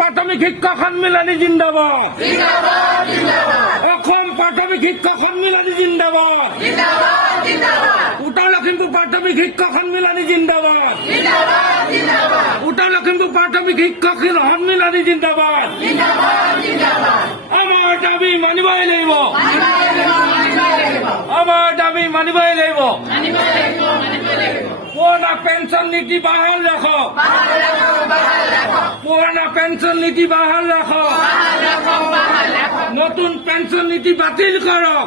প্ৰাথমিক শিক্ষক সন্মিলনী জিন্দাবাদ, অসম প্ৰাথমিক শিক্ষক সন্মিলনী জিন্দাবাদ, উত্তৰ লখিমপুৰ প্ৰাথমিক শিক্ষক সন্মিলনী জিন্দাবাদ, উত্তৰ লখিমপুৰ প্ৰাথমিক শিক্ষক সন্মিলনী জিন্দাবাদ। আমাৰ দাবী মানিবই লাগিব, আমাৰ দাবী মানিবই লাগিব। পুৰণা পেঞ্চন নীতি বাহাল ৰাখক, পুৰণা পেঞ্চন নীতি বাহাল ৰাখক, নতুন পেঞ্চন নীতি বাতিল কৰক,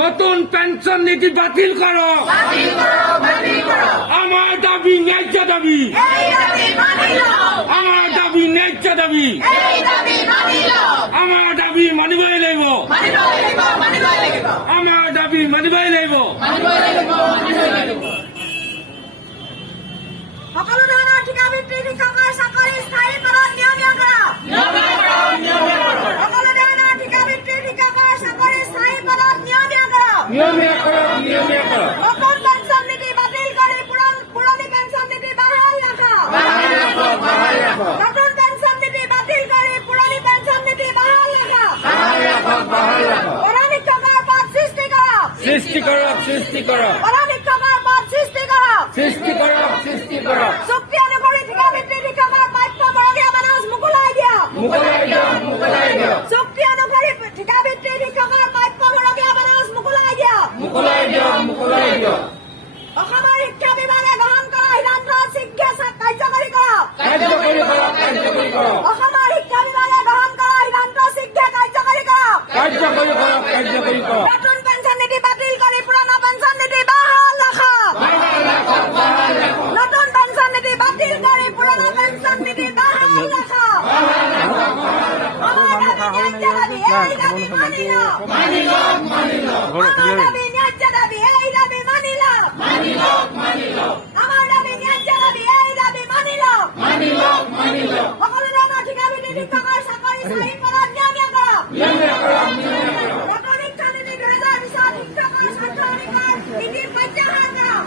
নতুন পেঞ্চন নীতি বাতিল কৰক। আমাৰ দাবী ন্যায্য দাবী, আমাৰ দাবী ন্যায্য দাবী, আমাৰ দাবী মানিবই লাগিব, আমাৰ দাবী মানিবই লাগিব। সকলো ধৰণৰ ঠিকাভিত্তিক শিক্ষকৰ চাকৰি স্থায়ী কৰাত নিয়মীয়া কৰক, সকলো ধৰণৰ ঠিকাভিত্তিক শিক্ষকৰ চাকৰি স্থায়ী কৰাত নিয়মীয়া কৰক, নতুন পেঞ্চন নীতি বাতিল কৰি পুৰণি পেঞ্চন নীতি বাহাল ৰাখক, নতুন পেঞ্চন নীতি বাতিল কৰি পুৰণি পেঞ্চন নীতি বাহাল ৰাখক, প্ৰধান শিক্ষকৰ পদ সৃষ্টি কৰক, সৃষ্টি কৰক, সৃষ্টি কৰক, প্ৰধান শিক্ষকৰ পদ সৃষ্টি কৰক, সৃষ্টি কৰক, সৃষ্টি কৰক। চুক্তি অনুসৰি ঠিকাভিত্তিক শিক্ষকৰ প্ৰাপ্য মৰমীয়া বানাজ মোকলাই দিয়ক, মোকলাই দিয়ক, মোকলাই দিয়ক, চুক্তি অনুসৰি ঠিকাভিত্তিক শিক্ষকৰ প্ৰাপ্য মৰমীয়া বানাজ মোকলাই দিয়ক, মোকলাই দিয়ক, মোকলাই দিয়ক। অসমৰ শিক্ষা বিভাগে গ্ৰহণ কৰা সিদ্ধান্ত শীঘ্ৰে কাৰ্যকৰী কৰক, কাৰ্যকৰী কৰক, কাৰ্যকৰী কৰক, অসমৰ শিক্ষা বিভাগে গ্ৰহণ কৰা সিদ্ধান্ত শীঘ্ৰে কাৰ্যকৰী কৰক, কাৰ্যকৰী কৰক, কাৰ্যকৰী কৰক। নতুন পেঞ্চন নীতি বাতিল কৰি পুৰণা পেঞ্চন নীতি বাহাল ৰাখক, নতুন পেঞ্চন নীতি বাতিল কৰি পুৰণা পেঞ্চন নীতি বাহাল ৰাখক। আমাৰ দাবী ন্যায্য দাবী, এই দাবী মানি লওক, আমাৰ দাবী ন্যায্য দাবী, এই দাবী মানি লওক, আমাৰ দাবী ন্যায্য দাবী, এই দাবী মানি লওক, সকলো ধৰণৰ ঠিকাভিত্তিক শিক্ষকৰ চাকৰি স্থায়ী কৰাত নিয়মীয়া কৰক, নতুন শিক্ষা নীতি 2020 শিক্ষকৰ স্বাৰ্থ অধিকাৰ নীতি প্ৰত্যাহাৰ কৰক,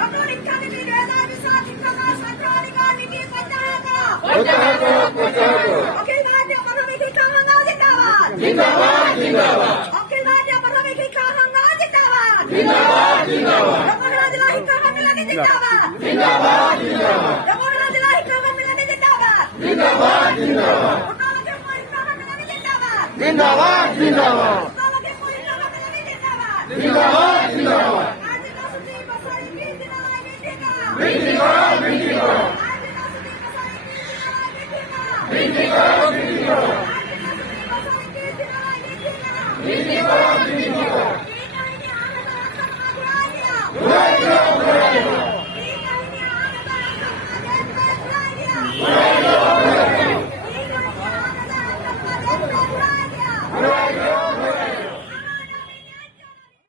নতুন শিক্ষা নীতি 2020 শিক্ষকৰ স্বাৰ্থ অধিকাৰ নীতি প্ৰত্যাহাৰ কৰক, অখিল ভাৰতীয় প্ৰাথমিক শিক্ষা সংঘ জিন্দাবাদ, অখিল ভাৰতীয় প্ৰাথমিক শিক্ষা সংঘ জিন্দাবাদ, লখিমপুৰ জিলা শিক্ষা সন্মিলনী জিন্দাবাদ, লখিমপুৰ জিলা শিক্ষা সন্মিলনী জিন্দাবাদ, উত্তৰ লখিমপুৰ শিক্ষা সন্মিলনী জিন্দাবাদ, উত্তৰ লখিমপুৰ শিক্ষা সন্মিলনী জিন্দাবাদ, কাৰ্যসূচী বছৰি 20 দিনলৈ বৃদ্ধি কৰক, কাৰ্যসূচী বছৰি 20 দিনলৈ বৃদ্ধি কৰক, কাৰ্যসূচী বছৰি 20 দিনলৈ বৃদ্ধি কৰক।